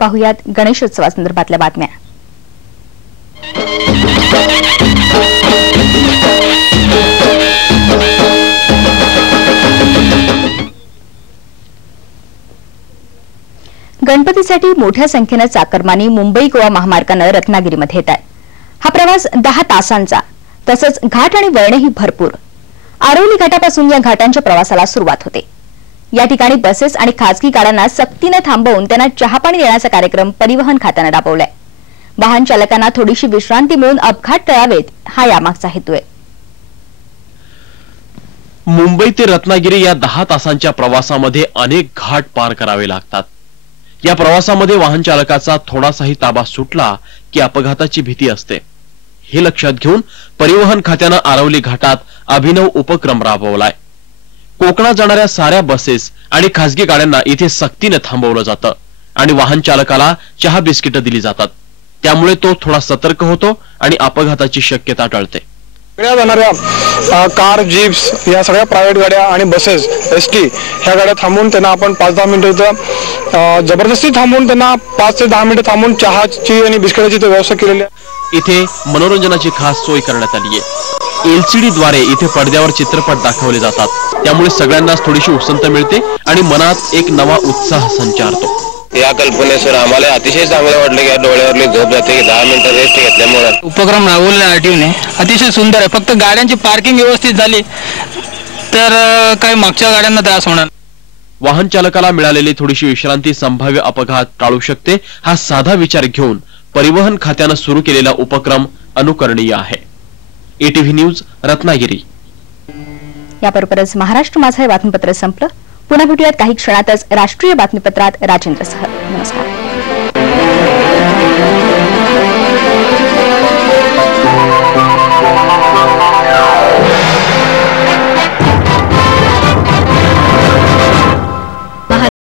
पाहुयात गणेशोत्सवासंदर्भातल्या बातम्या। गणपतीसाठी मोठ्या संख्येने चाकरमानी मुंबई गोवा महामार्गाने रत्नागिरीमध्ये येत आहेत। हा प्रवास 10 तासांचा, तसंच घाट आणि वळणही भरपूर। आरवली घाटापासून या घाटांच्या प्रवासाला सुरुवात होते। या ठिकाणी बसेस आणि खासगी गाड्यांना सक्तीने थांबवून त्यांना चहापाणी देण्याचा कार्यक्रम परिवहन खात्याने राबवलाय। वाहन चालकांना थोडीशी विश्रांती मिळून अपघात टळावेत, हा यामागचा हेतू आहे। मुंबई ते रत्नागिरी या 10 तासांच्या प्रवासामध्ये अनेक घाट पार करावे लागतात। या प्रवासामध्ये वाहन चालकाचा थोडासाही ताबा सुटला की अपघाताची भीती असते। हे लक्षात घेऊन परिवहन खात्याने आरवली घाटात अभिनव उपक्रम राबवलाय। कोकणात जाणाऱ्या साऱ्या बसेस आणि खासगी गाड्यांना इथे सक्तीने थांबवलं जातं आणि वाहन चालकाला चहा बिस्किटं दिली जातात। त्यामुळे तो थोडा सतर्क होतो आणि अपघाताची शक्यता टळते। जाणाऱ्या कार, जीप्स या सगळ्या प्रायव्हेट गाड्या आणि बसेस, एसटी ह्या गाड्या थांबवून त्यांना आपण 5-10 मिनिटं जबरदस्ती थांबवून त्यांना 5 ते 10 मिनिटं थांबवून चहाची आणि बिस्किटाची व्यवस्था केलेली आहे। इथे मनोरंजनाची खास सोय करण्यात आली आहे। LCD द्वारे इथे पडद्यावर चित्रपट दाखवले जातात, त्यामुळे सगळ्यांनाच थोडीशी उसंत मिळते आणि मनात एक नवा उत्साह संचारतो। या कल्पनेसर आम्हाला अतिशय चांगलं वाटलं की डोळ्यावरली झोप जाते। 10 मिनिटं रेस्ट घेतल्यामुळे उपक्रम राबवलेला आरटीओने अतिशय सुंदर आहे। फक्त गाड्यांची पार्किंग व्यवस्थित झाली तर काही मागच्या गाड्यांना त्रास होणार। वाहन चालकाला मिळालेली थोडीशी विश्रांती संभाव्य अपघात टाळू शकते। हा साधा विचार घेऊन परिवहन खात्याने सुरू केलेला उपक्रम अनुकरणीय आहे। ATV news Ratnagiri. याबरोबरच महाराष्ट्र माझा हे बातमीपत्र संपलं। पुन्हा भेटूयात काही क्षणातच राष्ट्रीय बातमीपत्रात राजेंद्रसह। नमस्कार।